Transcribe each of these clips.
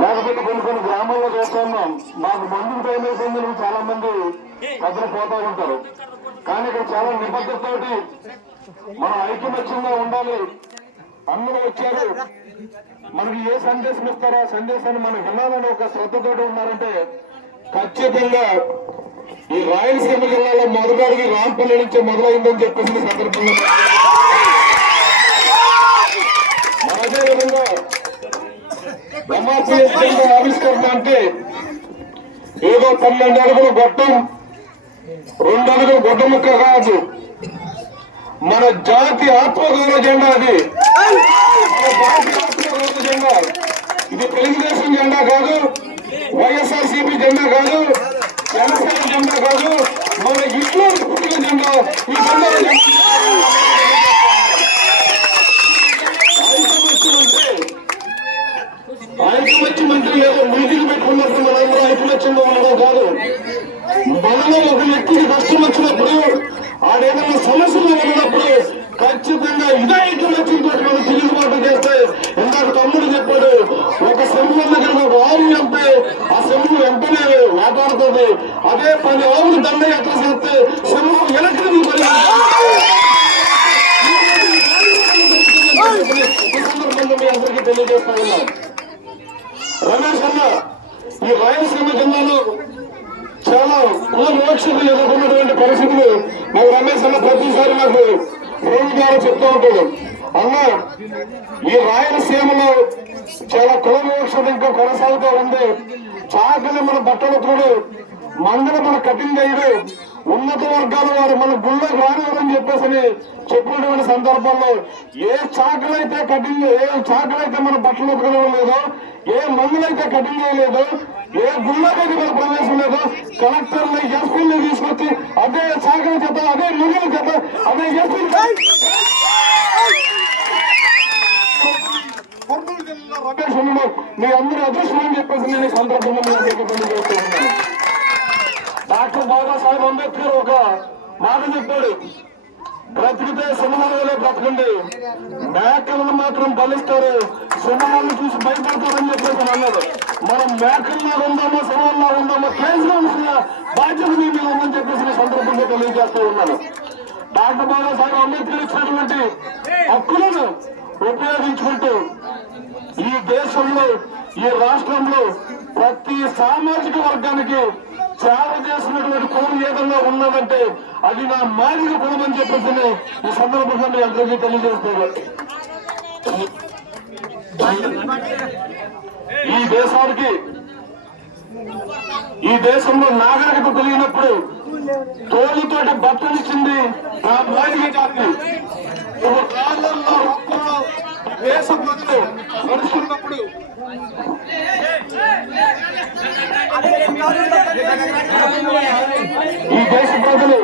లేకపోతే కొన్ని గ్రామాల్లో చూస్తున్నాం, మాకు మందుకు టైం అయిపోయిందని చాలా మంది ప్రజలు పోతా ఉంటారు. కానీ ఇక్కడ చాలా నిబద్ధతతోటి మనం ఐకమత్యంగా ఉండాలి. అందరూ వచ్చారు, మనకి ఏ సందేశం ఇస్తారో ఆ సందేశాన్ని మనం వినాలని ఒక శ్రద్ధతోటి ఉన్నారంటే ఖచ్చితంగా ఈ రాయలసీమ జిల్లాలో మొదటి రాంపల్లి నుంచే మొదలైందని చెప్పేసి సందర్భంగా అదేవిధంగా ఆవిష్కరణ అంటే ఏదో 12 అడుగుల గొట్టం 2 అడుగుల గొడ్డ ముక్క కాదు, మన జాతి ఆత్మగౌరవ జెండా. అది మన జాతి ఆత్మగౌరవ జెండా. ఇది తెలుగుదేశం జెండా కాదు, వైఎస్ఆర్సీపీ జెండా కాదు, జనసేన జెండా కాదు, మన ఇంట్లో పుట్టిన జెండా. ఈ జెండా ఐకమత్యం మంత్రి లేదా మీటింగ్ పెట్టుకున్నట్టు మనందరూ ఐకమత్యంగా ఉండడం కాదు. మనలో ఒక వ్యక్తికి కష్టం వచ్చినప్పుడు, ఆడేదైనా సమస్యలు ఉన్నప్పుడు ఖచ్చితంగా ఇదే ఐకమత్యంతో మనం తిరుగుబాటు చేస్తే, ఇందాక తమ్ముడు చెప్పాడు, ఒక సింహం దగ్గర ఒక ఆవు వెంటే ఆ సింహం వెంటనే వేటాడుతుంది. అదే 10 ఆవులు దండయాత్ర చేస్తే సింహం వెనక్కి ఈ సందర్భంగా మీ అందరికీ తెలియజేస్తా ఉన్నాం. రమేష్ అన్న, ఈ రాయలసీమ జిల్లాలో చాలా కుల వివక్షలు ఎదుర్కొన్నటువంటి పరిస్థితులు నాకు రమేష్ అన్న ప్రతిసారి నాకు ఫోన్ ద్వారా చెప్తూ ఉంటాడు. అన్న, ఈ రాయలసీమలో చాలా కుల వివక్షలు ఇంకా కొనసాగుతూ ఉంది. చాకలి మన బట్టలతుడు, మంగళ మన కటింగ్ అయ్యాడు, ఉన్నత వర్గాల వారు మన గుళ్ళకు రానివ్వరని చెప్పేసి చెప్పినటువంటి సందర్భంలో ఏ చాకలైతే మన బట్టలు ఉతకడం లేదో, ఏ మందులైతే కటింగ్ చేయలేదు, ఏ గుళ్ళకైతే మన ప్రవేశం లేదో, కలెక్టర్ని ఎస్పీని తీసుకొచ్చి అదే చాకల చేత, అదే ముగిల చేత, అదే ఎస్పీ రమేష్ ఉండడం మీ అందరూ అదృష్టం అని చెప్పేసి నేను ఈ సందర్భంగా తెలియజేస్తూ ఉన్నాను. డాక్టర్ బాబాసాహెబ్ అంబేద్కర్ ఒక మాట చెప్పాడు, బ్రతికితే సింహాలే బ్రతకండి, మేకలను మాత్రం బలిస్తారు, సింహాలను చూసి భయపడతారని చెప్పేసి అన్నాడు. మనం మేకల్లా ఉందామో సింహంలా ఉందామో కేసుల బాధ్యత మీ మీద ఉందని చెప్పేసి సందర్భంగా తెలియజేస్తూ ఉన్నాను. డాక్టర్ బాబాసాహెబ్ అంబేద్కర్ ఇచ్చినటువంటి హక్కులను ఉపయోగించుకుంటూ ఈ దేశంలో, ఈ రాష్ట్రంలో ప్రతి సామాజిక వర్గానికి సేవ చేసినటువంటి కులం ఏదన్నా ఉన్నదంటే అది నా మాదిక కులం అని చెప్పేసి ఈ సందర్భంగా మీ అందరికీ తెలియజేస్తున్నారు. ఈ దేశంలో నాగరికత కలిగినప్పుడు తోలుతోటి బట్టలిచ్చింది నా మాదిక జాతి. కాళ్ళల్లో రక్తంలో దేశ ప్రజలు నడుస్తున్నప్పుడు ఈ దేశ ప్రజలు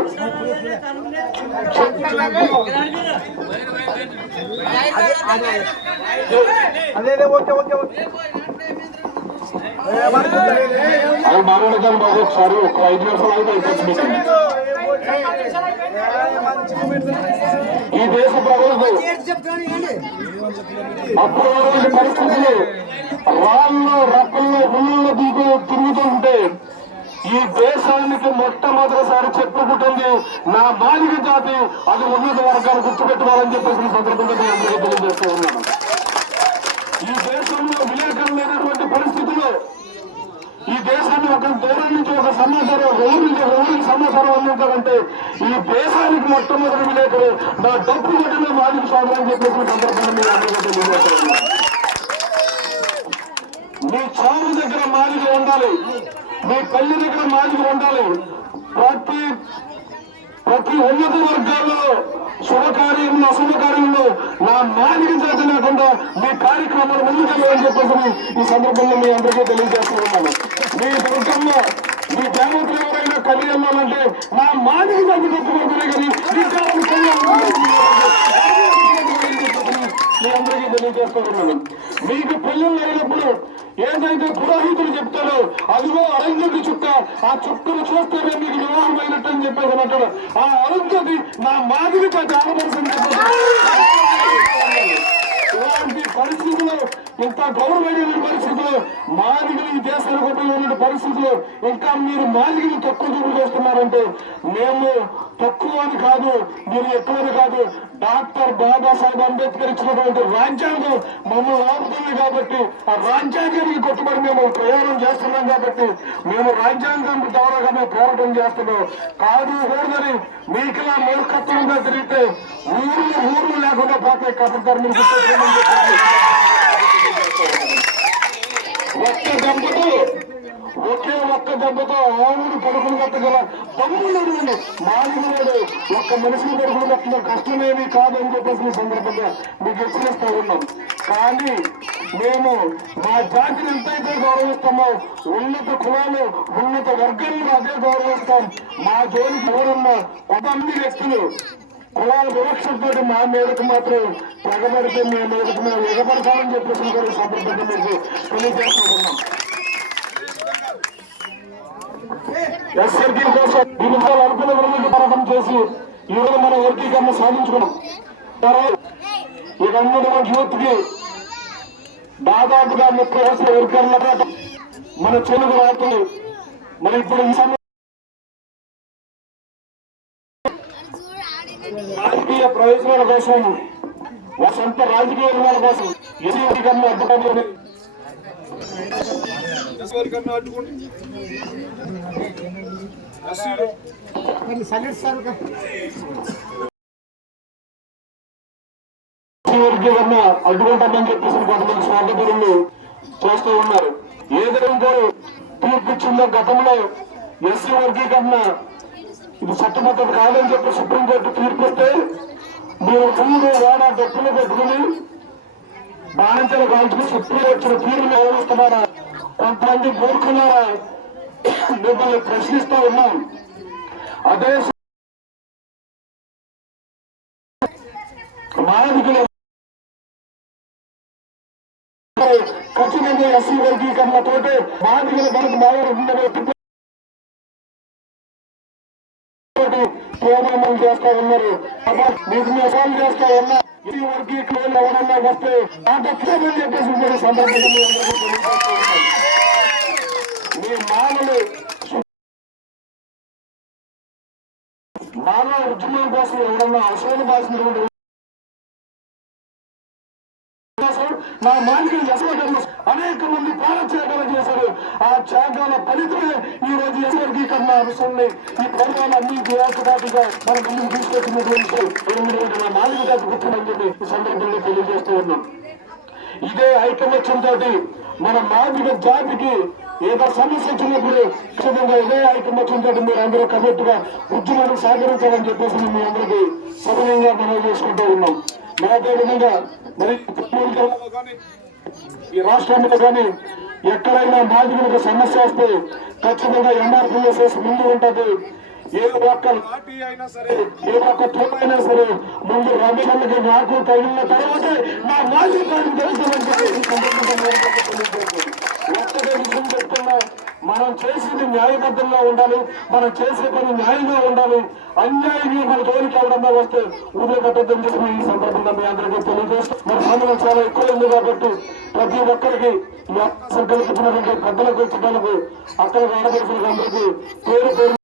అది మాట్లాడతాను బాబు, ఒకసారి ఒక 5 నిమిషాలు అయితే అయిపోతుంది. ఈ దేశ ప్రజలకు అప్పుడు పరిస్థితులు రాళ్ళలో రప్పల్లో గుళ్ళల్లో తిరుగుతూ ఉంటే ఈ దేశానికి మొట్టమొదటిసారి చెప్పుకుంటుంది నా మాదిక జాతి, అది ఉన్నత వర్గాలు గుర్తుపెట్టుకోవాలని చెప్పేసి సందర్భంగా నేను అందరికీ తెలియజేస్తూ ఉన్నాను. ఈ దేశంలో విలేకరులు లేనటువంటి పరిస్థితుల్లో ఈ దేశాన్ని ఒక దూరం నుంచి ఒక సమాచారం, రోజుకి సమాచారం అందించాలంటే ఈ దేశానికి మొట్టమొదటి విలేకరు నా డబ్బు కట్టిన మాదిక సాగు అని చెప్పేసి సందర్భంగా మీరు అందరికీ తెలియజేస్తూ ఉన్నాను. మీ చావు దగ్గర మాదిక ఉండాలి, మీ పల్లి దగ్గర మాదిక ఉండాలి. ప్రతి ఉన్నత వర్గాల్లో శుభకార్యంలో అశుభకార్యంలో నా మాదిక జాతి లేకుండా మీ కార్యక్రమాలు ముందుకెళ్ళాలని చెప్పేసి ఈ సందర్భంగా మీ అందరికీ తెలియజేస్తూ ఉన్నాను. మీ దుర్గమ్మ, మీ దేవతలు ఎవరైనా కలిగి వెళ్ళాలంటే నా మాదిక జాతి గుర్తుపడుకునే కానీ మీ అందరికీ తెలియజేస్తూ ఉన్నాను. మీకు పెళ్ళిళ్ళు అయినప్పుడు ఏదైతే పురోహితులు చెప్తారో అదిగో అరుంధతి చుక్క, ఆ చుక్కను చూస్తేనే మీకు వివాహం అయినట్టు అని చెప్పేసి అంటాడు. ఆ అరుంధతి నా మాదిరిక జానపడుతుంది. ఇలాంటి పరిస్థితుల్లో, ఇంత గౌరవమైన పరిస్థితుల్లో మాదిగలు ఈ దేశానికి ఉన్న పరిస్థితుల్లో ఇంకా మీరు మాదిగలు తక్కువ చూపు చేస్తున్నారంటే మేము తక్కువ అని కాదు, మీరు ఎక్కువని కాదు. డాక్టర్ బాబాసాహెబ్ అంబేద్కర్ ఇచ్చినటువంటి రాజ్యాంగం మమ్మల్ని ఆపుతుంది కాబట్టి ఆ రాజ్యాంగానికి కట్టుబడి మేము ప్రయాణం చేస్తున్నాం కాబట్టి మేము రాజ్యాంగం ద్వారాగా మేము పోరాటం చేస్తున్నాం. కాదు కూడదని మీకులా మూర్ఖత్వంగా తిరిగితే ఊర్లు లేకుండా పోతే కథకారు మీకు ఒక్క దెబ్బతో ఆవుడు పడుకుని కట్టగల తమ్ముడు మాదిగోడు ఒక్క మనిషిని పడుకుని కట్టిన కష్టమేమి కాదని చెప్పేసి సందర్భంగా మీకు హెచ్చరిస్తూ ఉన్నాం. కానీ మేము మా జాతిని ఎంతైతే గౌరవిస్తామో ఉన్నత కులాలు ఉన్నత వర్గాలను అదే గౌరవిస్తాం. మా జోలికి ఎవరన్నా కొంతమంది వ్యక్తులు కులాల వివక్షతో మా మీదకు మాత్రం తెగబడితే మేము మీదకు మేము ఎగబడతామని చెప్పేసి కూడా సందర్భంగా మీకు తెలియజేస్తున్నాం. ఎస్ఆర్టీ కోసం దీనివల్ల అనుకున్న విధంగా పోరాటం చేసి ఈరోజు మనం వర్గీకరణ సాధించుకున్నాం. ఇక ఉన్నటువంటి యూత్ కి దాదాపుగా 30 సంవత్సరాల వర్గీకరణ మన చెలుగు రాత్రులు మరి ఇప్పుడు ఈ సమయం రాజకీయ ప్రయోజనాల కోసం వారి సొంత రాజకీయ రుణాల కోసం ఎస్సీ వర్గీకరణ అడ్డుకోవడం వర్గీకరణ అడ్డుకుంటామని చెప్పేసి కొంతమంది స్వార్థపరులు చేస్తూ ఉన్నారు. ఏదైనా తీర్పు ఇచ్చిందో గతంలో ఎస్సీ వర్గీకరణ ఇది చట్టబద్ధత కాదని చెప్పి సుప్రీంకోర్టు తీర్పు ఇస్తే మీరు ఊరు వాడ డబ్బులు పెట్టుకుని బాణించలు కాల్చుకుని సుప్రీం వచ్చిన తీరుని గౌరవిస్తున్నారా? కొంతమంది కోరుకున్నారా? మిమ్మల్ని ప్రశ్నిస్తూ ఉన్నాం. అదే మాదిగలు ఖచ్చితంగా ఎస్సీ వర్గీకరణతోటి మాదిగల మనకు మాట్లాడుతున్న ప్రోగ్రామాలు చేస్తా ఉన్నారు. మీకు మోసాలు చేస్తా ఉన్నా ఈ వర్గీకరణ ఎవరన్నా వస్తే ఆటని చెప్పేసి మీరు సందర్భంగా మీ మానవ ఉద్యమం కోసం ఎవరన్నా అసలు బాసినటువంటి నా మాదిగలు ఎస్వర్గీకరణ అనేక మంది ప్రాణత్యాగాలు చేశారు. ఆ త్యాగాల ఫలితమే ఈ రోజు ఎస్వర్గీకరణ అంశాన్ని ఈ ప్రోగ్రామాన్ని వ్యాసపాటిగా మన ముందుకు తీసుకొచ్చినటువంటి 8 నా మాదిగ జాతి గుర్తుందని చెప్పి ఈ సందర్భంలో తెలియజేస్తూ ఉన్నాం. ఇదే ఐకమత్యంతో మన మాదిగ జాతికి ఏదో సమస్య వచ్చినప్పుడు ఖచ్చితంగా ఇదే ఐకమత్యంతో మీరు అందరూ కమిట్గా ఉద్యమాన్ని సహకరించాలని చెప్పేసి మీ అందరికీ సవినయంగా మనం చేసుకుంటూ ఉన్నాం. అదే విధంగా మరి ఈ రాష్ట్రంలో కానీ ఎక్కడైనా మాదిగలకు సమస్య వస్తే ఖచ్చితంగా ఎంఆర్పీఎస్ ముందు ఉంటుంది. ఏ ఒక్క లాఠీ అయినా సరే, ఏ ఒక్క తోటైనా సరే ముందు రవికి నాకు తగిలిన తర్వాతే నా మాజీ పని తెలుసుకుంటే ఒక్కటే విషయం చెప్తున్నా, మనం చేసేది న్యాయబద్ధంగా ఉండాలి, మనం చేసే పని న్యాయంగా ఉండాలి. అన్యాయంగా మన తోలికి ఎవరన్నా వస్తే వదిలిపెట్టద్దని చెప్పి ఈ సందర్భంగా మీ అందరికీ తెలియజేస్తాం. మరి సమయం చాలా ఎక్కువ ఉంది కాబట్టి ప్రతి ఒక్కరికి ఈ అవకాశం కల్పించినటువంటి పెద్దలకు చిన్నలకు అక్కడికి ఆడపడుతున్న అందరికీ పేరు పేరు